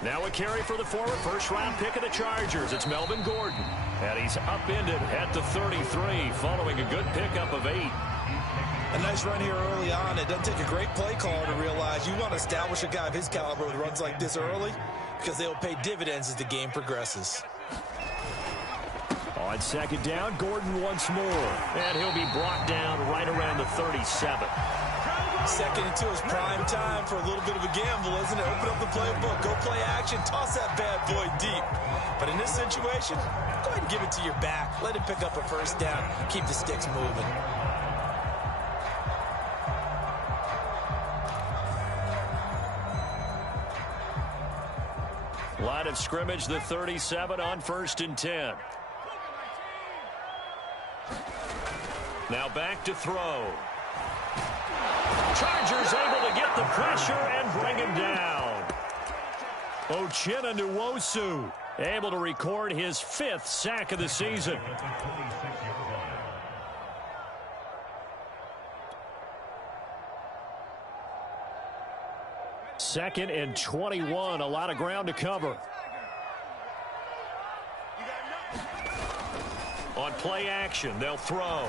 Now a carry for the former first-round pick of the Chargers. It's Melvin Gordon. And he's upended at the 33 following a good pickup of 8. A nice run here early on. It doesn't take a great play caller to realize you want to establish a guy of his caliber with runs like this early because they'll pay dividends as the game progresses. On second down, Gordon once more. And he'll be brought down right around the 37. Second and 2 is prime time for a little bit of a gamble, isn't it? Open up the playbook, go play action, toss that bad boy deep. But in this situation, go ahead and give it to your back. Let him pick up a first down. Keep the sticks moving. Line of scrimmage, the 37 on 1st and 10. Now back to throw. Chargers able to get the pressure and bring him down. Uchenna Nwosu able to record his 5th sack of the season. Second and 21, a lot of ground to cover. On play action, they'll throw.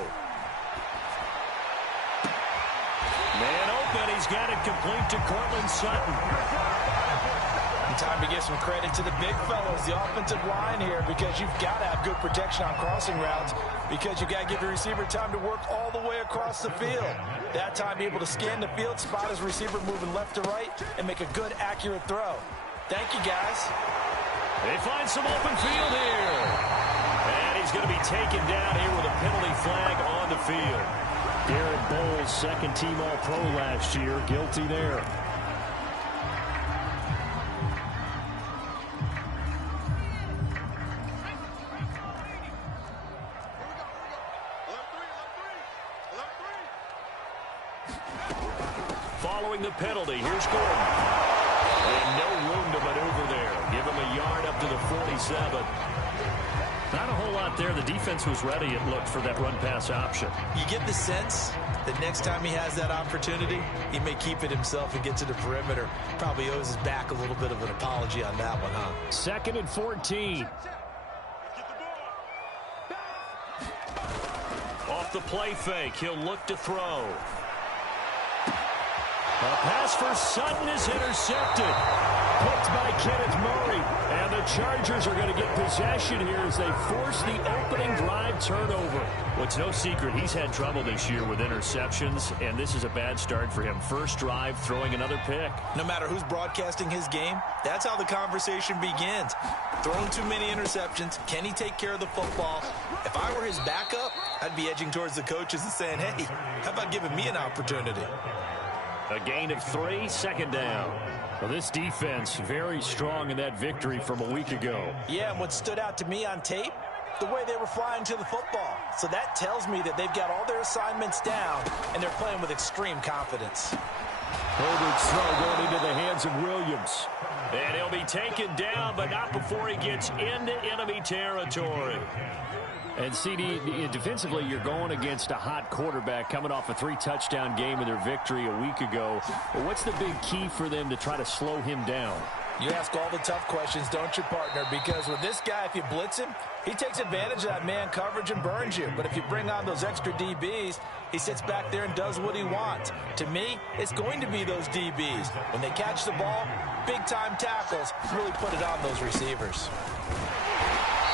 Man open, he's got it complete to Cortland Sutton. And time to give some credit to the big fellows, the offensive line here, because you've got to have good protection on crossing routes, because you've got to give the receiver time to work all the way across the field. That time, be able to scan the field, spot his receiver moving left to right, and make a good, accurate throw. Thank you, guys. They find some open field here. And he's going to be taken down here with a penalty flag on the field. Garrett Bowles, second-team All-Pro last year, guilty there. Following the penalty, here's Gordon. And no room to maneuver there. Give him a yard up to the 47. Not a whole lot there. The defense was ready, it looked, for that run-pass option. You get the sense that next time he has that opportunity, he may keep it himself and get to the perimeter. Probably owes his back a little bit of an apology on that one, huh? Second and 14. Off the play fake, he'll look to throw. A pass for Sutton is intercepted. Picked by Kenneth Murray. And the Chargers are going to get possession here as they force the opening drive turnover. Well, it's no secret he's had trouble this year with interceptions, and this is a bad start for him. First drive, throwing another pick. No matter who's broadcasting his game, that's how the conversation begins. Throwing too many interceptions. Can he take care of the football? If I were his backup, I'd be edging towards the coaches and saying, hey, how about giving me an opportunity? A gain of 3, second down. Well, this defense very strong in that victory from a week ago. Yeah, and what stood out to me on tape, the way they were flying to the football. So that tells me that they've got all their assignments down, and they're playing with extreme confidence. Herbert's throw going into the hands of Williams. And he'll be taken down, but not before he gets into enemy territory. And CD, defensively, you're going against a hot quarterback coming off a 3-touchdown game in their victory a week ago. But what's the big key for them to try to slow him down? You ask all the tough questions, don't you, partner? Because with this guy, if you blitz him, he takes advantage of that man coverage and burns you. But if you bring on those extra DBs, he sits back there and does what he wants. To me, it's going to be those DBs. When they catch the ball, big-time tackles really put it on those receivers.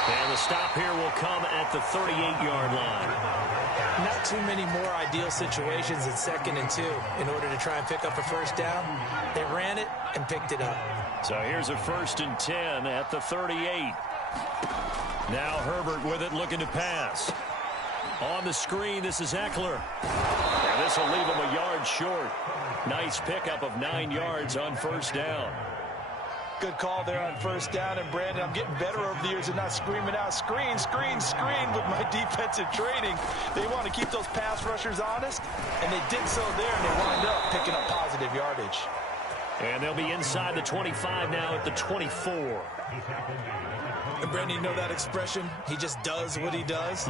And the stop here will come at the 38-yard line. Not too many more ideal situations in 2nd and 2 in order to try and pick up a first down. They ran it and picked it up. So here's a 1st and 10 at the 38. Now Herbert with it, looking to pass. On the screen, this is Eckler. And this will leave him a yard short. Nice pickup of 9 yards on first down. Good call there on first down. And, Brandon, I'm getting better over the years and not screaming out, screen, screen, screen with my defensive training. They want to keep those pass rushers honest, and they did so there, and they wound up picking up positive yardage. And they'll be inside the 25 now at the 24. And Brandon, you know that expression? He just does what he does?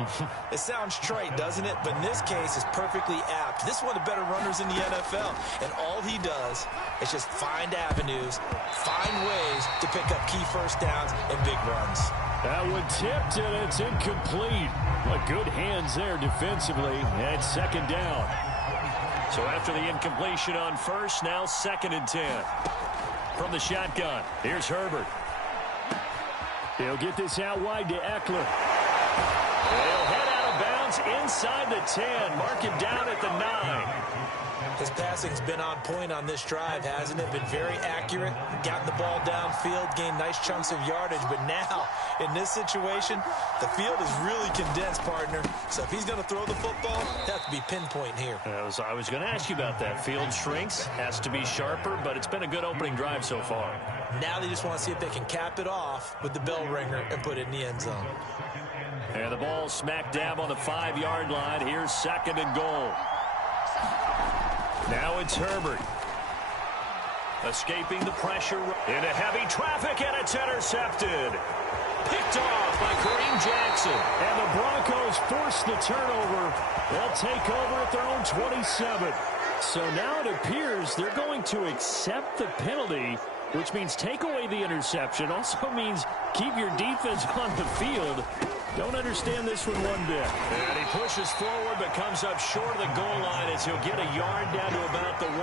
It sounds trite, doesn't it? But in this case, it's perfectly apt. This is one of the better runners in the NFL. And all he does is just find avenues, find ways to pick up key first downs and big runs. That one tipped, and it's incomplete. But good hands there defensively. And second down. So after the incompletion on first, now 2nd and 10. From the shotgun, here's Herbert. He'll get this out wide to Eckler. He'll head out of bounds inside the 10. Mark him down at the 9. His passing's been on point on this drive, hasn't it? Been very accurate, gotten the ball downfield, gained nice chunks of yardage. But now, in this situation, the field is really condensed, partner. So if he's going to throw the football, it has to be pinpoint here. I was going to ask you about that. Field shrinks, has to be sharper, but it's been a good opening drive so far. Now they just want to see if they can cap it off with the bell ringer and put it in the end zone. And the ball smack dab on the 5-yard line. Here's 2nd and goal. Now it's Herbert. Escaping the pressure into heavy traffic, and it's intercepted. Picked off by Kareem Jackson. And the Broncos force the turnover. They'll take over at their own 27. So now it appears they're going to accept the penalty, which means take away the interception. Also means keep your defense on the field. Don't understand this one bit. And he pushes forward but comes up short of the goal line as he'll get a yard down to about the 1.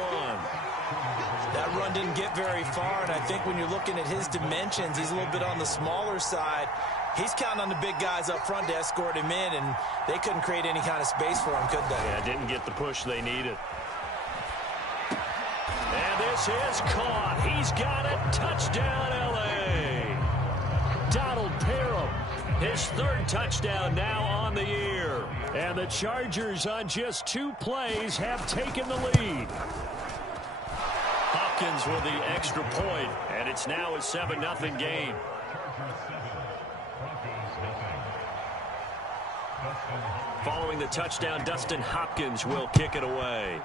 That run didn't get very far, and I think when you're looking at his dimensions, he's a little bit on the smaller side. He's counting on the big guys up front to escort him in, and they couldn't create any kind of space for him, could they? Yeah, didn't get the push they needed. And this is caught. He's got it. Touchdown, L.A. Donald Parham. His 3rd touchdown now on the year. And the Chargers on just 2 plays have taken the lead. Hopkins with the extra point, and it's now a 7-0 game. Following the touchdown, Dustin Hopkins will kick it away.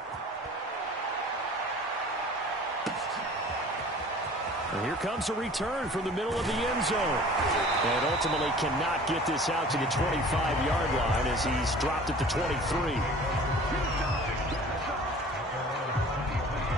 And here comes a return from the middle of the end zone. And ultimately cannot get this out to the 25-yard line as he's dropped at the 23.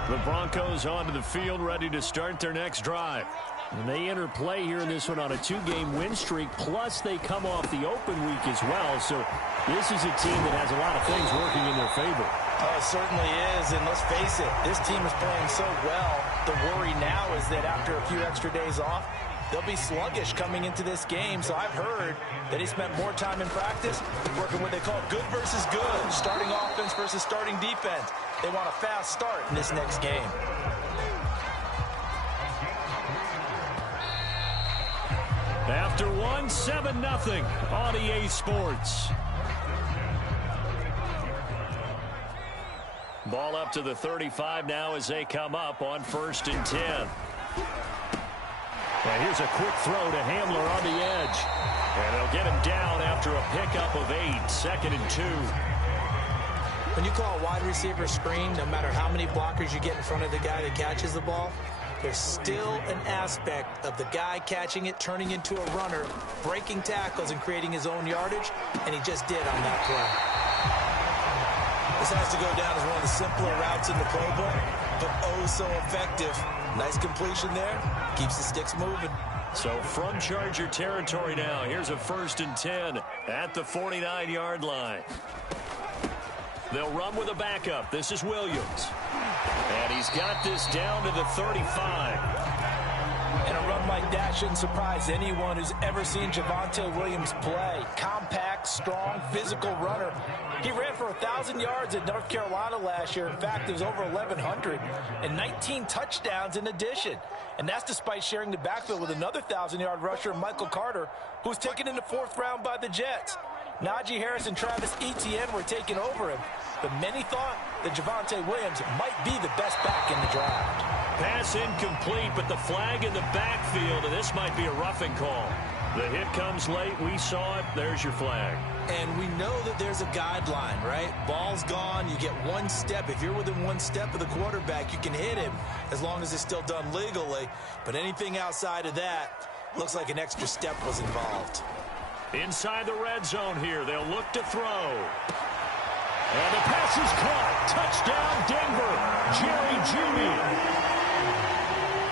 The Broncos onto the field, ready to start their next drive. And they enter play here in this one on a 2-game win streak, plus they come off the open week as well. So this is a team that has a lot of things working in their favor. Oh, it certainly is, and let's face it, this team is playing so well. The worry now is that after a few extra days off, they'll be sluggish coming into this game. So I've heard that he spent more time in practice working what they call good versus good, starting offense versus starting defense. They want a fast start in this next game. After 7-0 on EA Sports. Ball up to the 35 now as they come up on 1st and 10. Now here's a quick throw to Hamler on the edge. And they'll get him down after a pickup of 8, 2nd and 2. When you call a wide receiver screen, no matter how many blockers you get in front of the guy that catches the ball, there's still an aspect of the guy catching it, turning into a runner, breaking tackles and creating his own yardage, and he just did on that play. This has to go down as one of the simpler routes in the playbook, but oh so effective. Nice completion there. Keeps the sticks moving. So from Charger territory now, here's a 1st and 10 at the 49-yard line. They'll run with a backup. This is Williams. And he's got this down to the 35. And a run like that shouldn't surprise anyone who's ever seen Javonte Williams play. Compact, strong, physical runner. He ran for 1,000 yards at North Carolina last year. In fact, it was over 1,100 and 19 touchdowns in addition. And that's despite sharing the backfield with another 1,000-yard rusher, Michael Carter, who was taken in the 4th round by the Jets. Najee Harris and Travis Etienne were taking over him, but many thought that Javonte Williams might be the best back in the draft. Pass incomplete, but the flag in the backfield, and this might be a roughing call. The hit comes late. We saw it. There's your flag. And we know that there's a guideline, right? Ball's gone. You get one step. If you're within one step of the quarterback, you can hit him as long as it's still done legally. But anything outside of that looks like an extra step was involved. Inside the red zone here. They'll look to throw. And the pass is caught. Touchdown, Denver.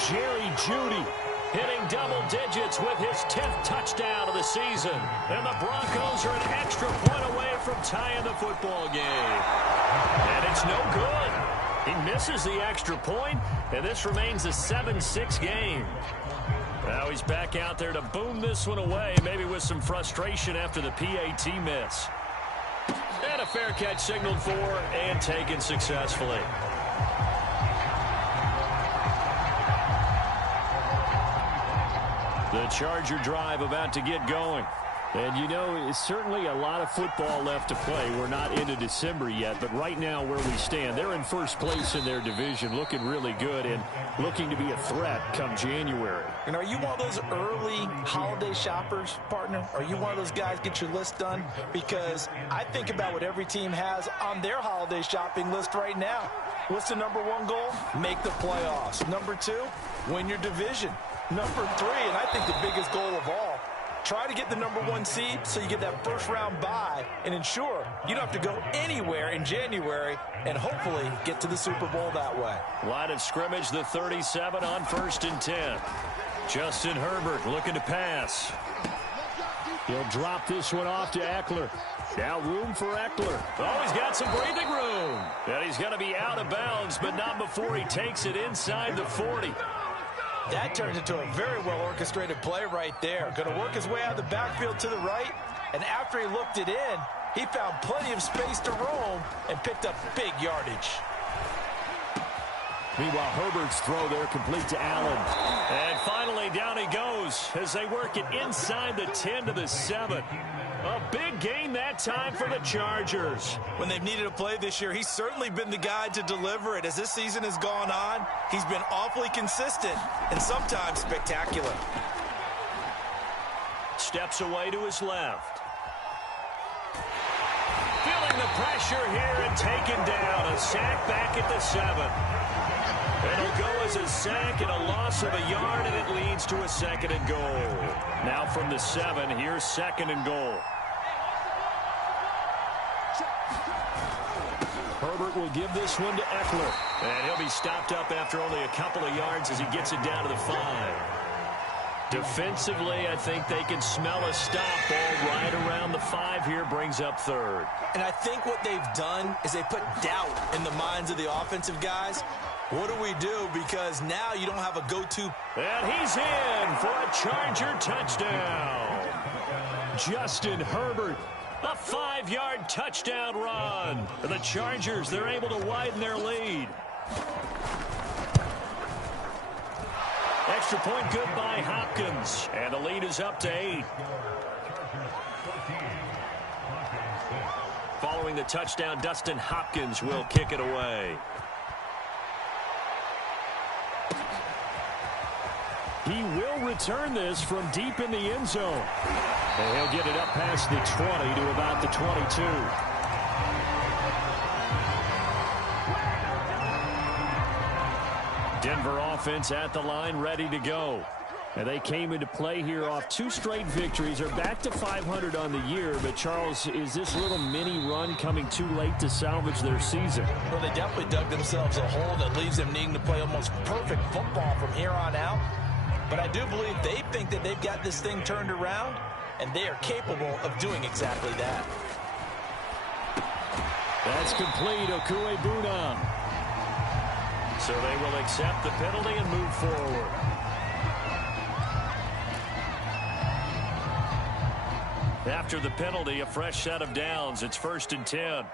Jerry Jeudy hitting double digits with his 10th touchdown of the season. And the Broncos are an extra point away from tying the football game. And it's no good. He misses the extra point, and this remains a 7-6 game. Now he's back out there to boom this one away, maybe with some frustration after the PAT miss. And a fair catch signaled for and taken successfully. The Charger drive about to get going. And, you know, it's certainly a lot of football left to play. We're not into December yet, but right now where we stand, they're in first place in their division, looking really good and looking to be a threat come January. And are you one of those early holiday shoppers, partner? Are you one of those guys get your list done? Because I think about what every team has on their holiday shopping list right now. What's the number one goal? Make the playoffs. Number two, win your division. Number three, and I think the biggest goal of all, try to get the number one seed so you get that first round bye and ensure you don't have to go anywhere in January and hopefully get to the Super Bowl that way. Line of scrimmage, the 37 on 1st and 10. Justin Herbert looking to pass. He'll drop this one off to Eckler. Now room for Eckler. Oh, he's got some breathing room. And he's going to be out of bounds, but not before he takes it inside the 40. That turns into a very well-orchestrated play right there. Going to work his way out of the backfield to the right, and after he looked it in, he found plenty of space to roam and picked up big yardage. Meanwhile, Herbert's throw there complete to Allen. And finally, down he goes as they work it inside the 10 to the 7. A big gain that time for the Chargers. When they've needed a play this year, he's certainly been the guy to deliver it. As this season has gone on, he's been awfully consistent and sometimes spectacular. Steps away to his left. Feeling the pressure here and taken down. A sack back at the 7. It'll go as a sack and a loss of a yard, and it leads to a 2nd and goal. Now from the 7, here's 2nd and goal. Herbert will give this one to Eckler. And he'll be stopped up after only a couple of yards as he gets it down to the 5. Defensively, I think they can smell a stop. Ball right around the 5 here, brings up 3rd. And I think what they've done is they put doubt in the minds of the offensive guys. What do we do? Because now you don't have a go-to. And he's in for a Charger touchdown. Justin Herbert, a 5-yard touchdown run. For the Chargers, they're able to widen their lead. Extra point good by Hopkins. And the lead is up to 8. Following the touchdown, Dustin Hopkins will kick it away. He will return this from deep in the end zone. And he'll get it up past the 20 to about the 22. Denver offense at the line, ready to go. And they came into play here off 2 straight victories. They're back to 500 on the year. But, Charles, is this little mini run coming too late to salvage their season? Well, they definitely dug themselves a hole that leaves them needing to play almost perfect football from here on out. But I do believe they think that they've got this thing turned around, and they are capable of doing exactly that. That's complete, Okuegbunam. So they will accept the penalty and move forward. After the penalty, a fresh set of downs. It's 1st and 10.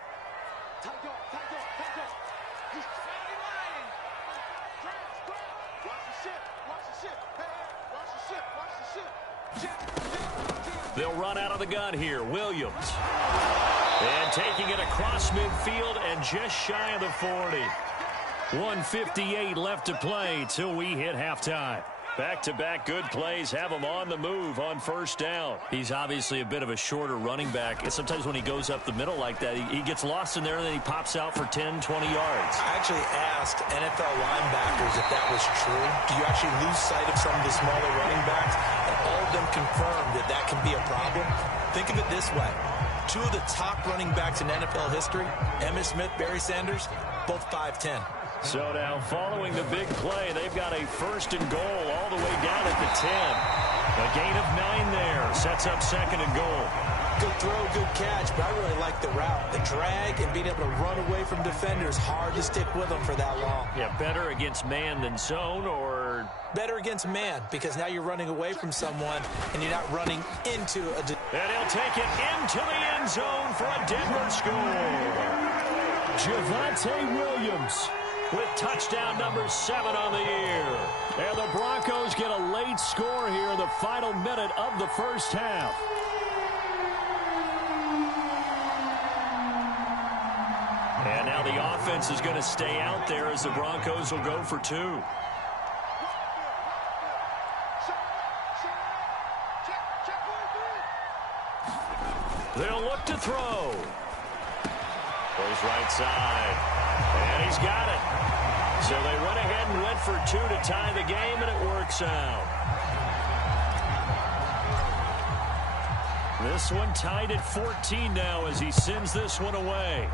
They'll run out of the gun here. Williams. And taking it across midfield and just shy of the 40. 1:58 left to play till we hit halftime. Back-to-back good plays have him on the move on first down. He's obviously a bit of a shorter running back. And sometimes when he goes up the middle like that, he gets lost in there and then he pops out for 10, 20 yards. I actually asked NFL linebackers if that was true. Do you actually lose sight of some of the smaller running backs? And all of them confirmed that that can be a problem. Think of it this way. Two of the top running backs in NFL history, Emmitt Smith, Barry Sanders, both 5'10". So now following the big play, they've got a first and goal all the way down at the 10. A gain of 9 there. Sets up second and goal. Good throw, good catch, but I really like the route. The drag and being able to run away from defenders, hard to stick with them for that long. Yeah, better against man than zone, or better against man, because now you're running away from someone and you're not running into a... And he'll take it into the end zone for a Denver score. Javonte Williams with touchdown number 7 on the year. And the Broncos get a late score here in the final minute of the first half. And now the offense is going to stay out there as the Broncos will go for 2. They'll look to throw. Goes right side. And he's got it. So they went ahead and went for 2 to tie the game, and it works out. This one tied at 14 now as he sends this one away.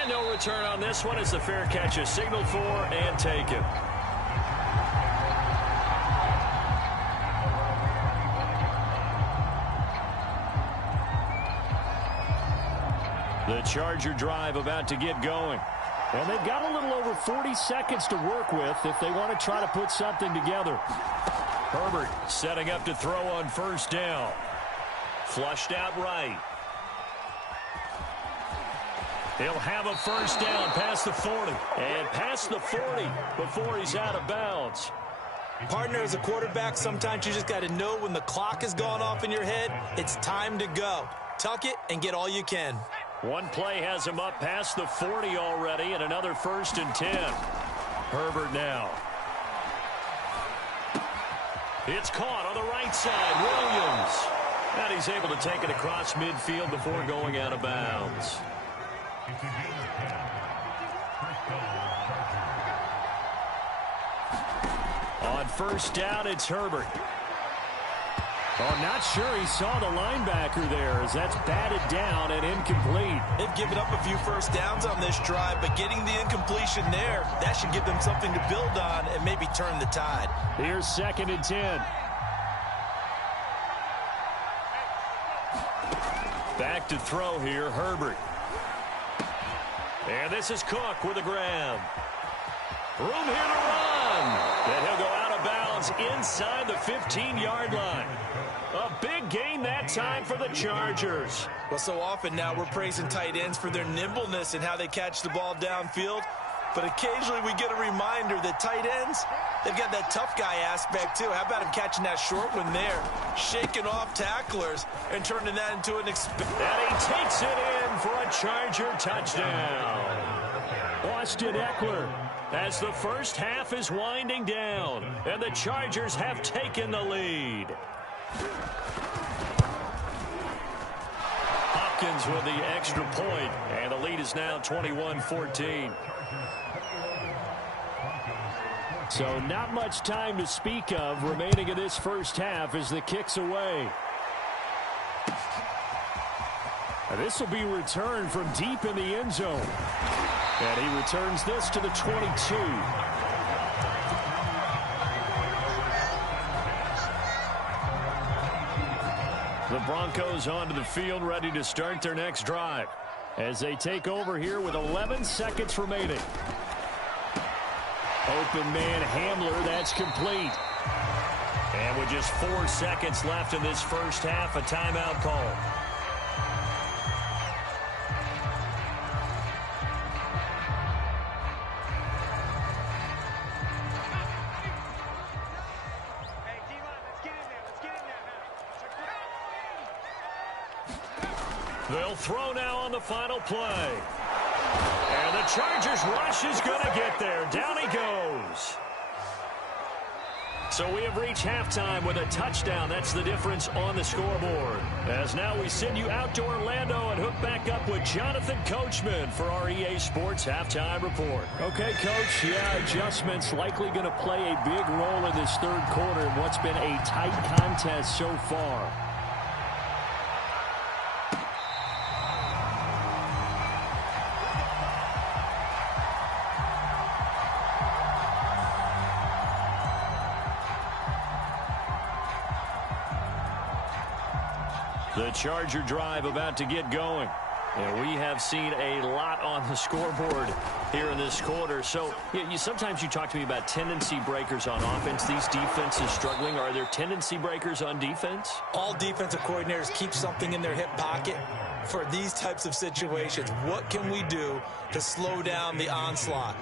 And no return on this one as the fair catch is signaled for and taken. The Charger drive about to get going. And they've got a little over 40 seconds to work with if they want to try to put something together. Herbert setting up to throw on first down. Flushed out right. He'll have a first down past the 40. And past the 40 before he's out of bounds. Partner, as a quarterback, sometimes you just got to know when the clock has gone off in your head, it's time to go. Tuck it and get all you can. One play has him up past the 40 already, and another first and 10. Herbert now. It's caught on the right side. Williams. And he's able to take it across midfield before going out of bounds. On first down, it's Herbert. Oh, not sure he saw the linebacker there as that's batted down and incomplete. They've given up a few first downs on this drive, but getting the incompletion there, that should give them something to build on and maybe turn the tide. Here's second and 10. Back to throw here, Herbert. And this is Cook with a grab. Room here to run. And he'll go out of bounds inside the 15-yard line. A big gain that time for the Chargers. Well, so often now we're praising tight ends for their nimbleness and how they catch the ball downfield. But occasionally we get a reminder that tight ends, they've got that tough guy aspect too. How about him catching that short one there, shaking off tacklers and turning that into an And he takes it in for a Charger touchdown. Austin Eckler as the first half is winding down. And the Chargers have taken the lead. Hopkins with the extra point. And the lead is now 21-14. So not much time to speak of remaining in this first half as the kick's away. And this will be returned from deep in the end zone. And he returns this to the 22. The Broncos onto the field ready to start their next drive as they take over here with 11 seconds remaining. Open man Hamler, that's complete. And with just 4 seconds left in this first half, a timeout call. They'll throw now on the final play. And the Chargers rush is going to get there. Down he goes. So we have reached halftime with a touchdown. That's the difference on the scoreboard. As now we send you out to Orlando and hook back up with Jonathan Coachman for our EA Sports Halftime Report. Okay, Coach, adjustments likely going to play a big role in this third quarter in what's been a tight contest so far. The Charger drive about to get going. And we have seen a lot on the scoreboard here in this quarter. So sometimes you talk to me about tendency breakers on offense. These defenses struggling. Are there tendency breakers on defense? All defensive coordinators keep something in their hip pocket for these types of situations. What can we do to slow down the onslaught?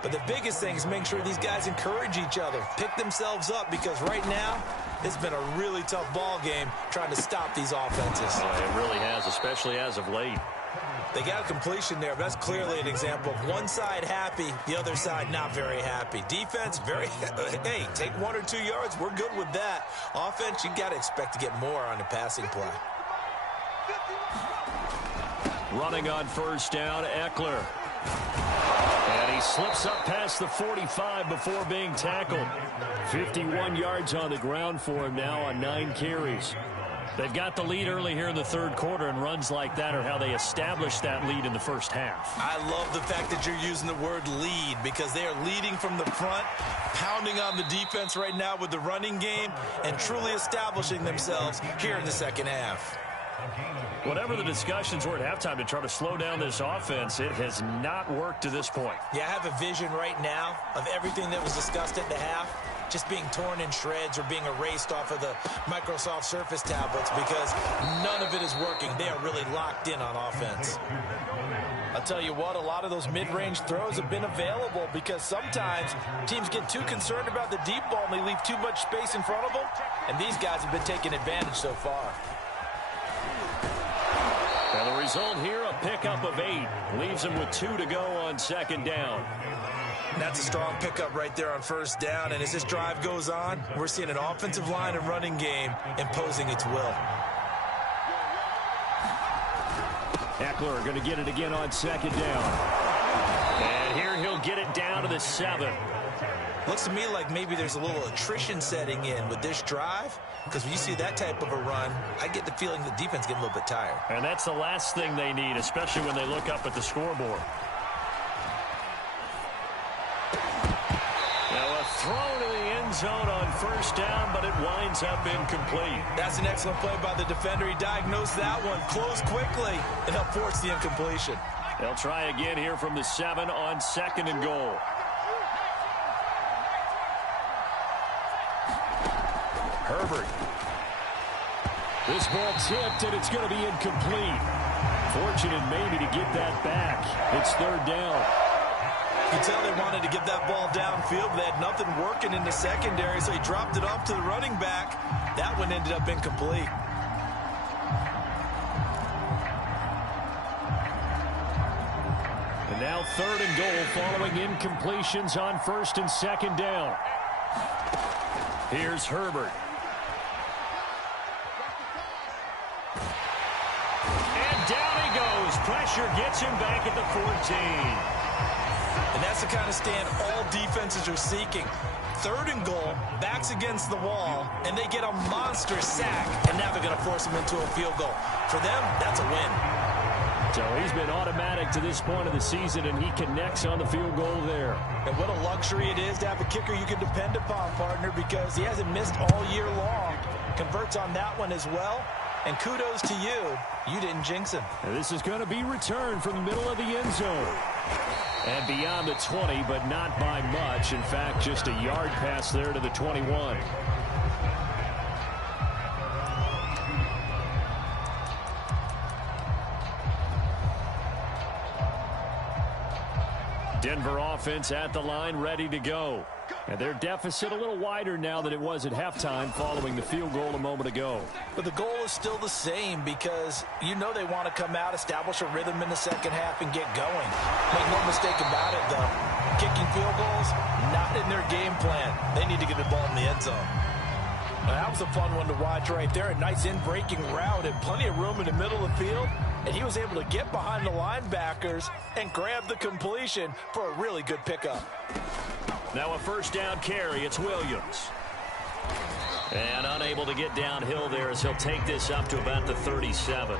But the biggest thing is make sure these guys encourage each other, pick themselves up, because right now it's been a really tough ball game trying to stop these offenses. Oh, it really has, especially as of late. They got a completion there. That's clearly an example of one side happy, the other side not very happy. Defense, hey, take 1 or 2 yards. We're good with that. Offense, you got to expect to get more on the passing play. Running on first down, Eckler. And he slips up past the 45 before being tackled. 51 yards on the ground for him now on 9 carries. They've got the lead early here in the third quarter, and runs like that are how they established that lead in the first half. I love the fact that you're using the word lead, because they are leading from the front, pounding on the defense right now with the running game, and truly establishing themselves here in the second half. Whatever the discussions were at halftime to try to slow down this offense, it has not worked to this point. Yeah, I have a vision right now of everything that was discussed at the half just being torn in shreds or being erased off of the Microsoft Surface tablets, because none of it is working. They are really locked in on offense. I'll tell you what, a lot of those mid-range throws have been available, because sometimes teams get too concerned about the deep ball and they leave too much space in front of them, and these guys have been taking advantage so far. And the result here, a pickup of 8. Leaves them with 2 to go on second down. That's a strong pickup right there on first down, and as this drive goes on, we're seeing an offensive line and running game imposing its will. Eckler going to get it again on second down. And here he'll get it down to the 7. Looks to me like maybe there's a little attrition setting in with this drive, because when you see that type of a run, I get the feeling the defense getting a little bit tired. And that's the last thing they need, especially when they look up at the scoreboard. Now a throw to the end zone on first down, but it winds up incomplete. That's an excellent play by the defender. He diagnosed that one, closed quickly, and helped force the incompletion. They'll try again here from the 7 on second and goal. Herbert. This ball tipped, and it's going to be incomplete. Fortunate maybe to get that back. It's third down. You can tell they wanted to get that ball downfield, but they had nothing working in the secondary, so he dropped it off to the running back. That one ended up incomplete. And now third and goal following incompletions on first and second down. Here's Herbert. Pressure gets him back at the 14. And that's the kind of stand all defenses are seeking. Third and goal, backs against the wall, and they get a monster sack, and now they're going to force him into a field goal. For them, that's a win. So he's been automatic to this point of the season, and he connects on the field goal there. And what a luxury it is to have a kicker you can depend upon, partner, because he hasn't missed all year long. Converts on that one as well. And kudos to you. You didn't jinx him. And this is going to be returned from the middle of the end zone. And beyond the 20, but not by much. In fact, just a yard pass there to the 21. Denver offense at the line, ready to go. And their deficit a little wider now than it was at halftime following the field goal a moment ago. But the goal is still the same because you know they want to come out, establish a rhythm in the second half, and get going. Make no mistake about it, though. Kicking field goals, not in their game plan. They need to get the ball in the end zone. Now, that was a fun one to watch right there. A nice in-breaking route and plenty of room in the middle of the field. And he was able to get behind the linebackers and grab the completion for a really good pickup. Now a first down carry. It's Williams. And unable to get downhill there as he'll take this up to about the 37.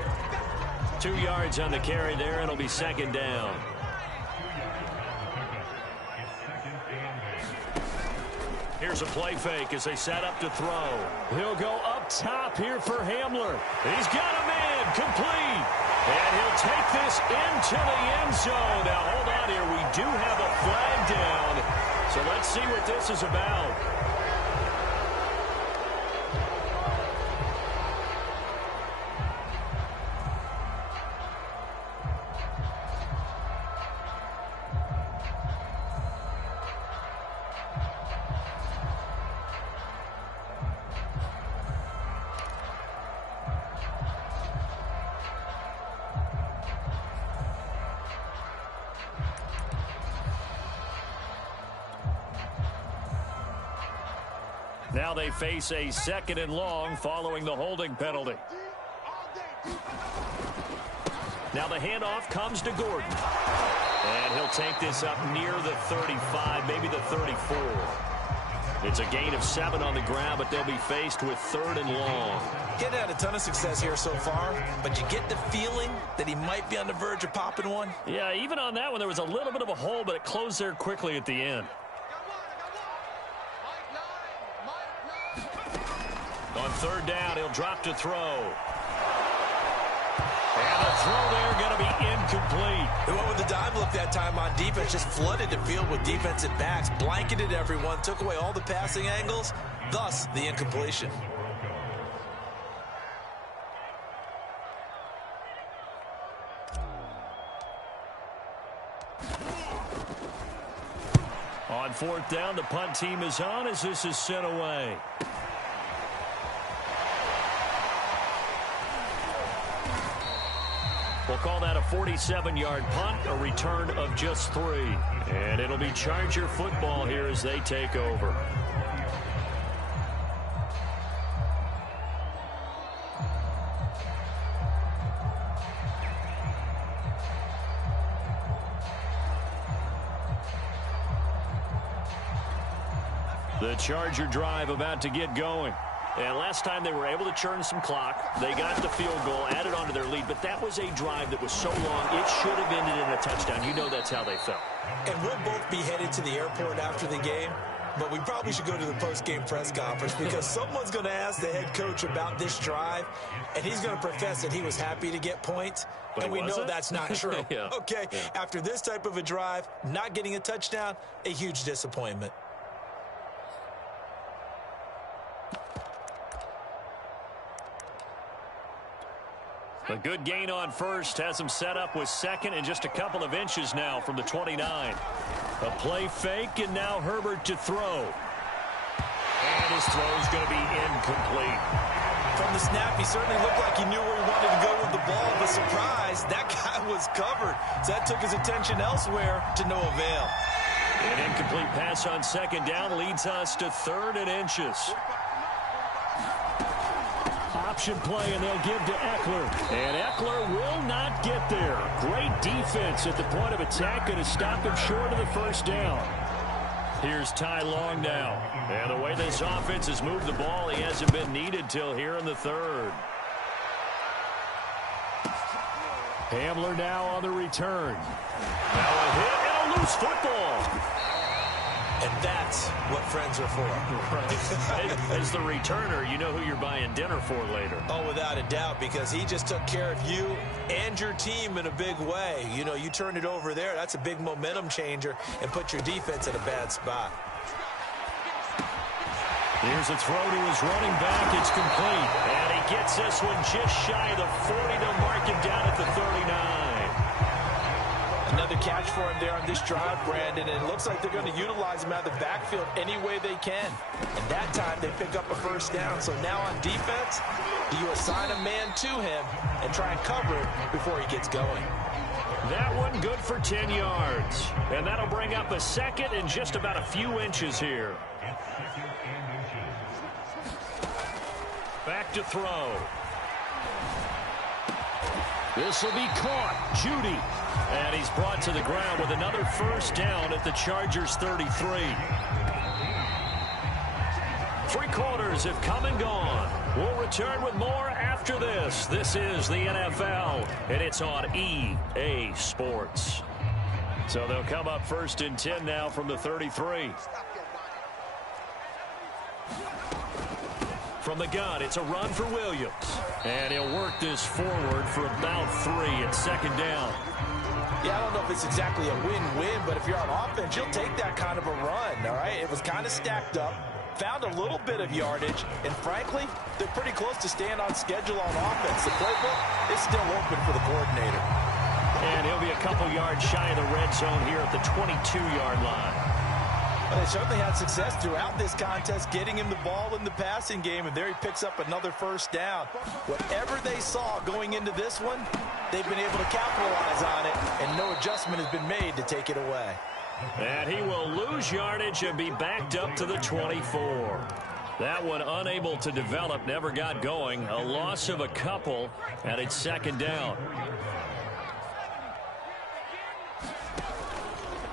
2 yards on the carry there. It'll be second down. Here's a play fake as they set up to throw. He'll go up top here for Hamler. He's got a man complete. And he'll take this into the end zone. Now, hold on here. We do have a flag down. So let's see what this is about. Now they face a second and long following the holding penalty. Now the handoff comes to Gordon. And he'll take this up near the 35, maybe the 34. It's a gain of 7 on the ground, but they'll be faced with third and long. Getting had a ton of success here so far, but you get the feeling that he might be on the verge of popping one. Yeah, even on that one, there was a little bit of a hole, but it closed there quickly at the end. On third down, he'll drop to throw. And the throw there going to be incomplete. They went with the dime look that time on defense, just flooded the field with defensive backs, blanketed everyone, took away all the passing angles, thus the incompletion. On fourth down, the punt team is on as this is sent away. We'll call that a 47-yard punt, a return of just 3. And it'll be Charger football here as they take over. The Charger drive about to get going. And last time they were able to churn some clock. They got the field goal, added on to their lead. But that was a drive that was so long, it should have ended in a touchdown. You know that's how they felt. And we'll both be headed to the airport after the game. But we probably should go to the post-game press conference because someone's going to ask the head coach about this drive. And he's going to profess that he was happy to get points. But and we know that's not true. Yeah. Okay, yeah. After this type of a drive, not getting a touchdown, a huge disappointment. A good gain on first has him set up with second and just a couple of inches now from the 29. A play fake, and now Herbert to throw. And his throw is going to be incomplete. From the snap, he certainly looked like he knew where he wanted to go with the ball, but surprise, that guy was covered. So that took his attention elsewhere to no avail. An incomplete pass on second down leads us to third and inches. Option play, and they'll give to Eckler. And Eckler will not get there. Great defense at the point of attack, going to stop him short of the first down. Here's Ty Long now. And the way this offense has moved the ball, he hasn't been needed till here in the third. Hamler now on the return. Now a hit and a loose football. And that's what friends are for. Right. As the returner, you know who you're buying dinner for later. Oh, without a doubt, because he just took care of you and your team in a big way. You know, you turn it over there, that's a big momentum changer, and put your defense in a bad spot. Here's a throw to his running back. It's complete. And he gets this one just shy of the 40 to mark him down at the 39. Another catch for him there on this drive, Brandon, and it looks like they're going to utilize him out of the backfield any way they can. And that time they pick up a first down. So now on defense, do you assign a man to him and try and cover it before he gets going? That one good for 10 yards. And that'll bring up a second and just about a few inches here. Back to throw. This will be caught. Judy. And he's brought to the ground with another first down at the Chargers 33. 3 quarters have come and gone. We'll return with more after this. This is the NFL, and it's on EA Sports. So they'll come up first and 10 now from the 33. From the gun, it's a run for Williams. And he'll work this forward for about 3 at second down. Yeah, I don't know if it's exactly a win-win, but if you're on offense, you'll take that kind of a run, all right? It was kind of stacked up, found a little bit of yardage, and frankly, they're pretty close to staying on schedule on offense. The playbook is still open for the coordinator. And he'll be a couple yards shy of the red zone here at the 22-yard line. Well, they certainly had success throughout this contest, getting him the ball in the passing game, and there he picks up another first down. Whatever they saw going into this one, they've been able to capitalize on it, and no adjustment has been made to take it away. And he will lose yardage and be backed up to the 24. That one unable to develop, never got going. A loss of a couple, and it's second down.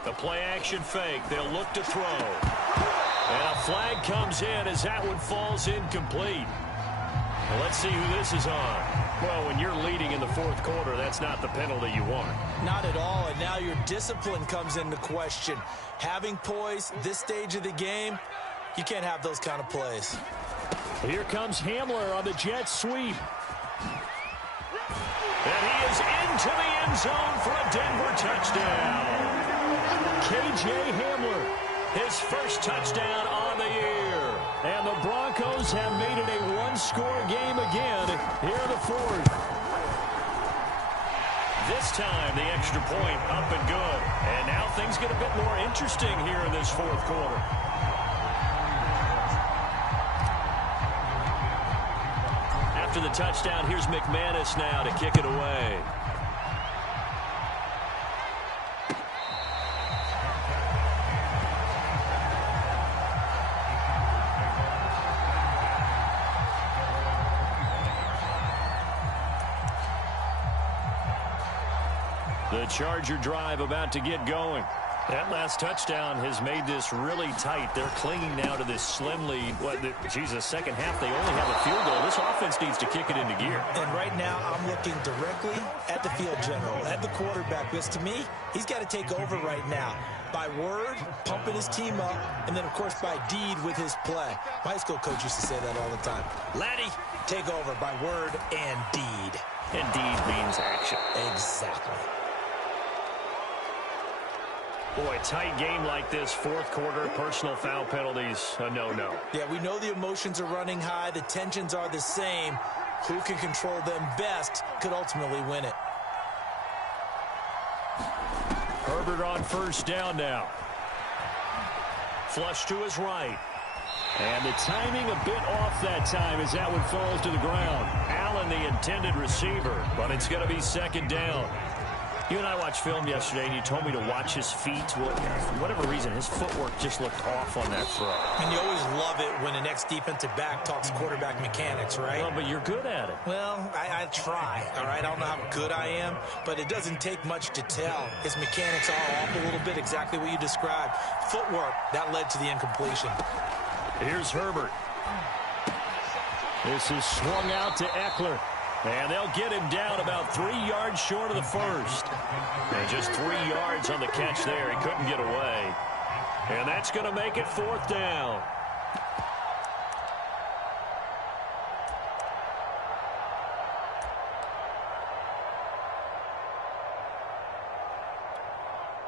The play-action fake. They'll look to throw. And a flag comes in as that one falls incomplete. Well, let's see who this is on. Well, when you're leading in the fourth quarter, that's not the penalty you want. Not at all, and now your discipline comes into question. Having poise this stage of the game, you can't have those kind of plays. Here comes Hamler on the jet sweep. And he is into the end zone for a Denver touchdown. K.J. Hamler, his first touchdown on the year. And the Broncos have made it a one-score game again here in the fourth. This time, the extra point up and good. And now things get a bit more interesting here in this fourth quarter. After the touchdown, here's McManus now to kick it away. The Charger drive about to get going. That last touchdown has made this really tight. They're clinging now to this slim lead. Second half, they only have a field goal. This offense needs to kick it into gear. And right now, I'm looking directly at the field general, at the quarterback, because to me, he's got to take over right now. By word, pumping his team up, and then, of course, by deed with his play. My high school coach used to say that all the time. Laddie, take over by word and deed. And deed means action. Exactly. Boy, a tight game like this, fourth quarter, personal foul penalties, a no-no. Yeah, we know the emotions are running high. The tensions are the same. Who can control them best could ultimately win it. Herbert on first down now. Flush to his right. And the timing a bit off that time as that one falls to the ground. Allen, the intended receiver, but it's going to be second down. You and I watched film yesterday, and you told me to watch his feet. Well, for whatever reason, his footwork just looked off on that throw. And you always love it when an ex-defensive back talks quarterback mechanics, right? Well, but you're good at it. Well, I try, all right? I don't know how good I am, but it doesn't take much to tell. His mechanics are off a little bit, exactly what you described. Footwork, that led to the incompletion. Here's Herbert. This is swung out to Eckler. And they'll get him down about 3 yards short of the first. And just 3 yards on the catch there. He couldn't get away. And that's going to make it fourth down.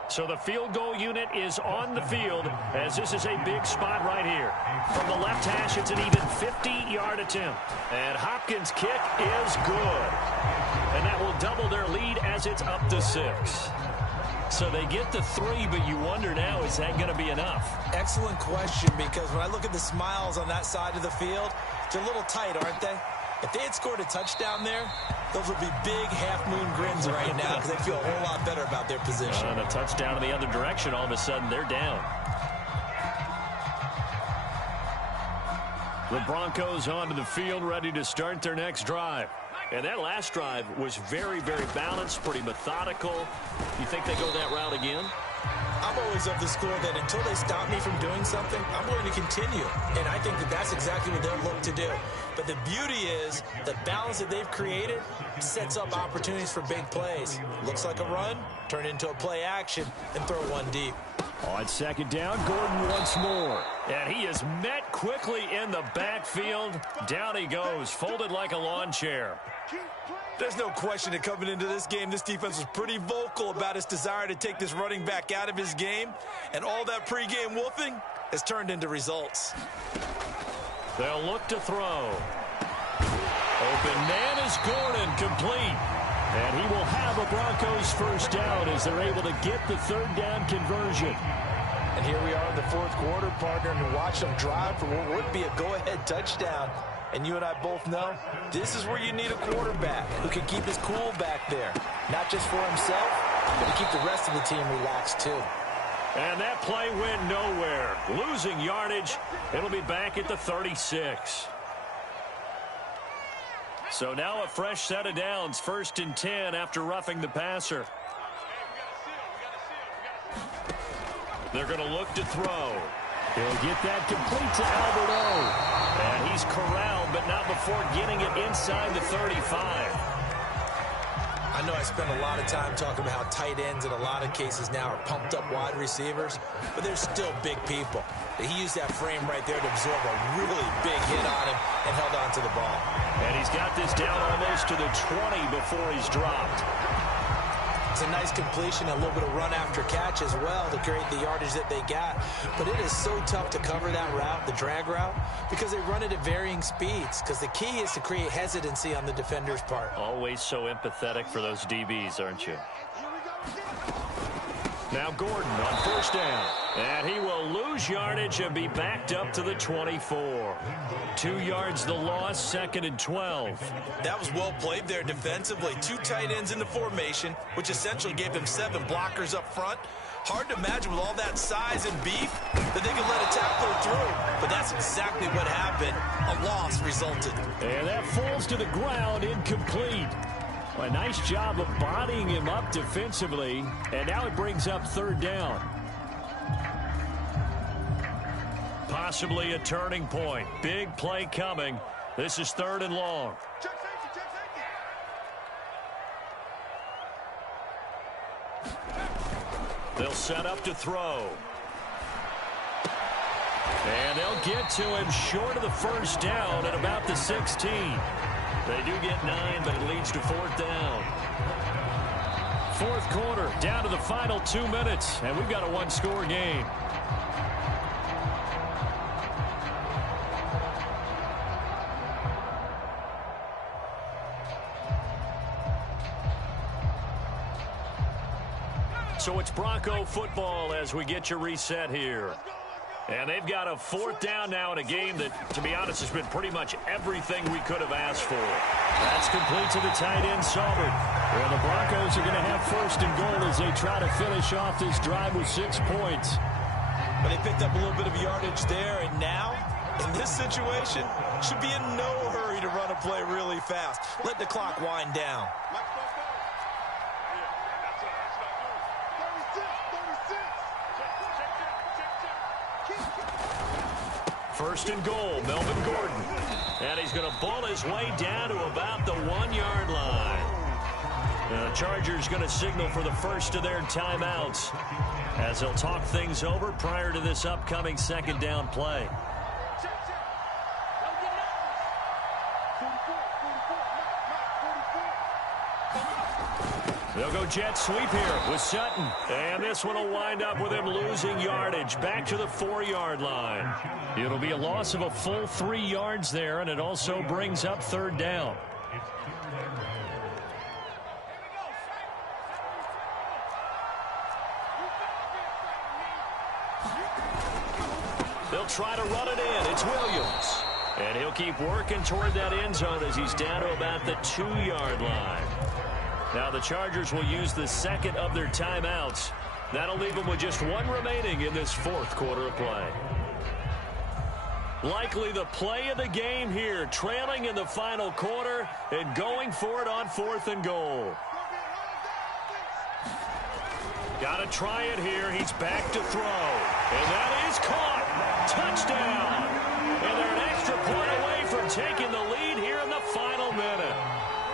So the field goal unit is on the field as this is a big spot right here. From the left hash, it's an even 50-yard attempt. And Hopkins' kick is good. And that will double their lead as it's up to 6. So they get the 3, but you wonder now, is that going to be enough? Excellent question, because when I look at the smiles on that side of the field, they're a little tight, aren't they? If they had scored a touchdown there, those would be big half-moon grins right now because they feel a whole lot better about their position. And a touchdown in the other direction, all of a sudden they're down. The Broncos onto the field, ready to start their next drive. And that last drive was very, very balanced, pretty methodical. You think they go that route again? I'm always of the school that until they stop me from doing something, I'm going to continue. And I think that that's exactly what they'll look to do. But the beauty is the balance that they've created sets up opportunities for big plays. Looks like a run, turn into a play action, and throw one deep. On second down, Gordon once more. And he is met quickly in the backfield. Down he goes, folded like a lawn chair. There's no question that coming into this game, this defense was pretty vocal about its desire to take this running back out of his game. And all that pregame wolfing has turned into results. They'll look to throw. Open man is Gordon, complete. And he will have a Broncos first down as they're able to get the third down conversion. And here we are in the fourth quarter, partner, and watch them drive for what would be a go-ahead touchdown. And you and I both know this is where you need a quarterback who can keep his cool back there. Not just for himself, but to keep the rest of the team relaxed too. And that play went nowhere. Losing yardage. It'll be back at the 36. So now a fresh set of downs. 1st and 10 after roughing the passer. They're going to look to throw. He'll get that complete to Albert O. And he's corralled, but not before getting it inside the 35. I know I spend a lot of time talking about how tight ends in a lot of cases now are pumped up wide receivers, but they're still big people. He used that frame right there to absorb a really big hit on him and held on to the ball. And he's got this down almost to the 20 before he's dropped. It's a nice completion, a little bit of run after catch as well to create the yardage that they got. But it is so tough to cover that route, the drag route, because they run it at varying speeds. Because the key is to create hesitancy on the defender's part. Always so empathetic for those DBs, aren't you? Now Gordon on 1st down. And he will lose yardage and be backed up to the 24. 2 yards the loss, 2nd and 12. That was well played there defensively. 2 tight ends in the formation, which essentially gave them 7 blockers up front. Hard to imagine with all that size and beef that they could let a tackler through. But that's exactly what happened. A loss resulted. And that falls to the ground, incomplete. A nice job of bodying him up defensively. And now it brings up 3rd down. Possibly a turning point. Big play coming. This is 3rd and long. They'll set up to throw. And they'll get to him short of the 1st down at about the 16. They do get 9, but it leads to 4th down. 4th quarter, down to the final 2 minutes, and we've got a 1-score game. So it's Bronco football as we get you reset here. And they've got a 4th down now in a game that, to be honest, has been pretty much everything we could have asked for. That's complete to the tight end, Saubert. And the Broncos are going to have 1st and goal as they try to finish off this drive with 6 points. But they picked up a little bit of yardage there, and now, in this situation, should be in no hurry to run a play really fast. Let the clock wind down. 1st and goal, Melvin Gordon. And he's going to ball his way down to about the 1-yard line. The Chargers going to signal for the first of their timeouts as they'll talk things over prior to this upcoming 2nd down play. They'll go jet sweep here with Sutton. And this one will wind up with him losing yardage back to the 4-yard line. It'll be a loss of a full 3 yards there, and it also brings up 3rd down. They'll try to run it in. It's Williams. And he'll keep working toward that end zone as he's down to about the 2-yard line. Now the Chargers will use the second of their timeouts. That'll leave them with just one remaining in this fourth quarter of play. Likely the play of the game here, trailing in the final quarter and going for it on 4th and goal. Got to try it here. He's back to throw. And that is caught. Touchdown. And they're an extra point away from taking the lead here in the final minute.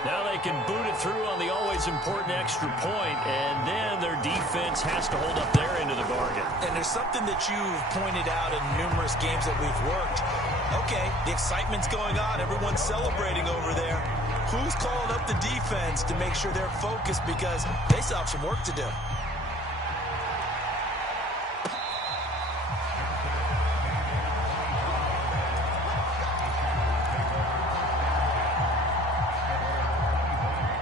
Now they can boot it through on the always important extra point, and then their defense has to hold up their end of the bargain. And there's something that you've pointed out in numerous games that we've worked. Okay, the excitement's going on. Everyone's celebrating over there. Who's calling up the defense to make sure they're focused because they still have some work to do?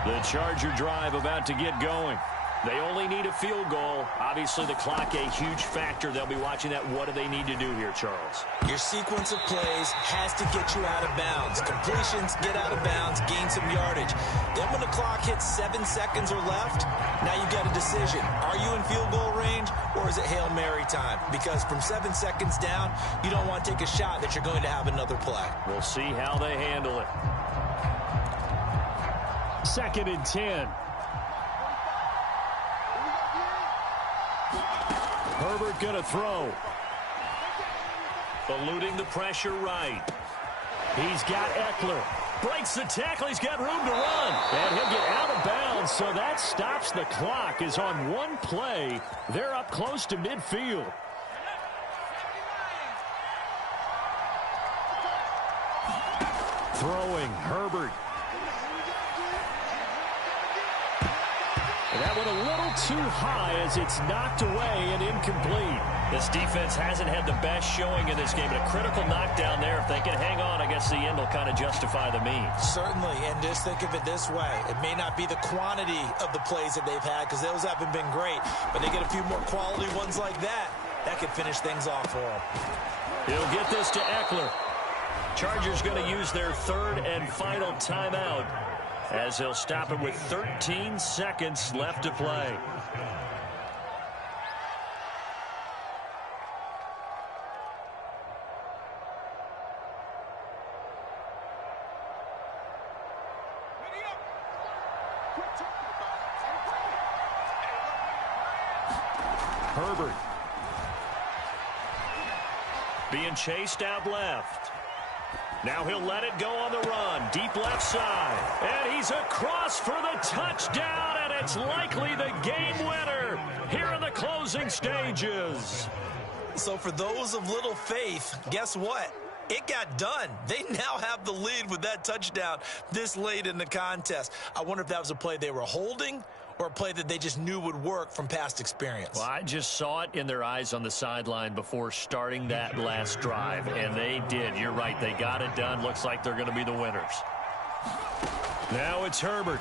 The Charger drive about to get going. They only need a field goal. Obviously, the clock a huge factor. They'll be watching that. What do they need to do here, Charles? Your sequence of plays has to get you out of bounds. Completions, get out of bounds, gain some yardage. Then when the clock hits 7 seconds or left, now you've got a decision. Are you in field goal range, or is it Hail Mary time? Because from 7 seconds down, you don't want to take a shot that you're going to have another play. We'll see how they handle it. 2nd and 10. Herbert going to throw. Eluding the pressure right. He's got Eckler. Breaks the tackle. He's got room to run. And he'll get out of bounds, so that stops the clock. Is on one play. They're up close to midfield. Throwing, Herbert. That one a little too high as it's knocked away and incomplete. This defense hasn't had the best showing in this game, but a critical knockdown there. If they can hang on, I guess the end will kind of justify the means. Certainly, and just think of it this way. It may not be the quantity of the plays that they've had because those haven't been great, but they get a few more quality ones like that. That could finish things off for them. He'll get this to Eckler. Chargers going to use their third and final timeout, as they'll stop it with 13 seconds left to play. Herbert being chased out left. Now he'll let it go on the run. Deep left side. And he's across for the touchdown, and it's likely the game winner here in the closing stages. So for those of little faith, guess what? It got done. They now have the lead with that touchdown this late in the contest. I wonder if that was a play they were holding or a play that they just knew would work from past experience. Well, I just saw it in their eyes on the sideline before starting that last drive, and they did. You're right. They got it done. Looks like they're going to be the winners. Now it's Herbert.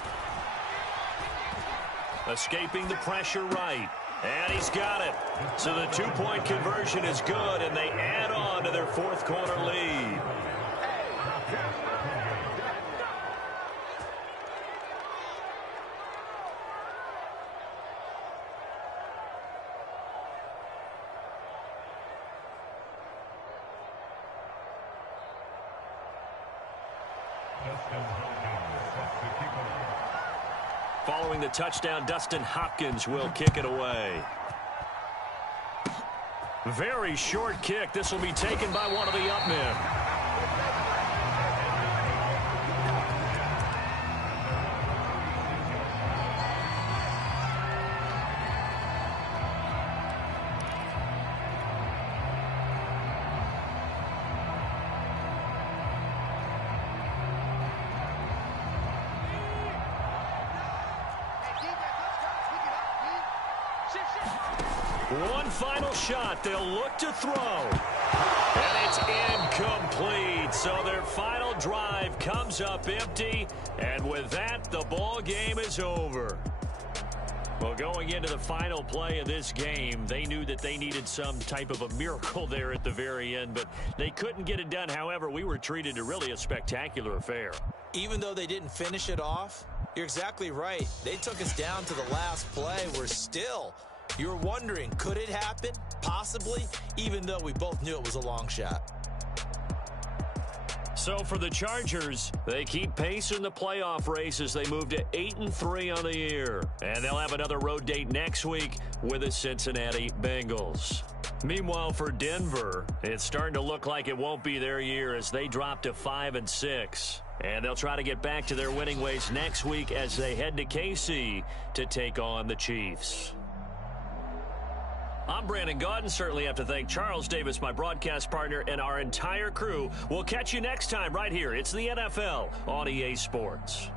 Escaping the pressure right. And he's got it. So the two-point conversion is good, and they add on to their fourth quarter lead. Following the touchdown, Dustin Hopkins will kick it away. Very short kick. This will be taken by one of the up men. One final shot. They'll look to throw. And it's incomplete. So their final drive comes up empty. And with that, the ball game is over. Well, going into the final play of this game, they knew that they needed some type of a miracle there at the very end, but they couldn't get it done. However, we were treated to really a spectacular affair. Even though they didn't finish it off, you're exactly right. They took us down to the last play. You're wondering, could it happen? Possibly, even though we both knew it was a long shot. So for the Chargers, they keep pace in the playoff race as they move to 8-3 on the year. And they'll have another road date next week with the Cincinnati Bengals. Meanwhile, for Denver, it's starting to look like it won't be their year as they drop to 5-6. And they'll try to get back to their winning ways next week as they head to KC to take on the Chiefs. I'm Brandon Gaudin. Certainly have to thank Charles Davis, my broadcast partner, and our entire crew. We'll catch you next time right here. It's the NFL on EA Sports.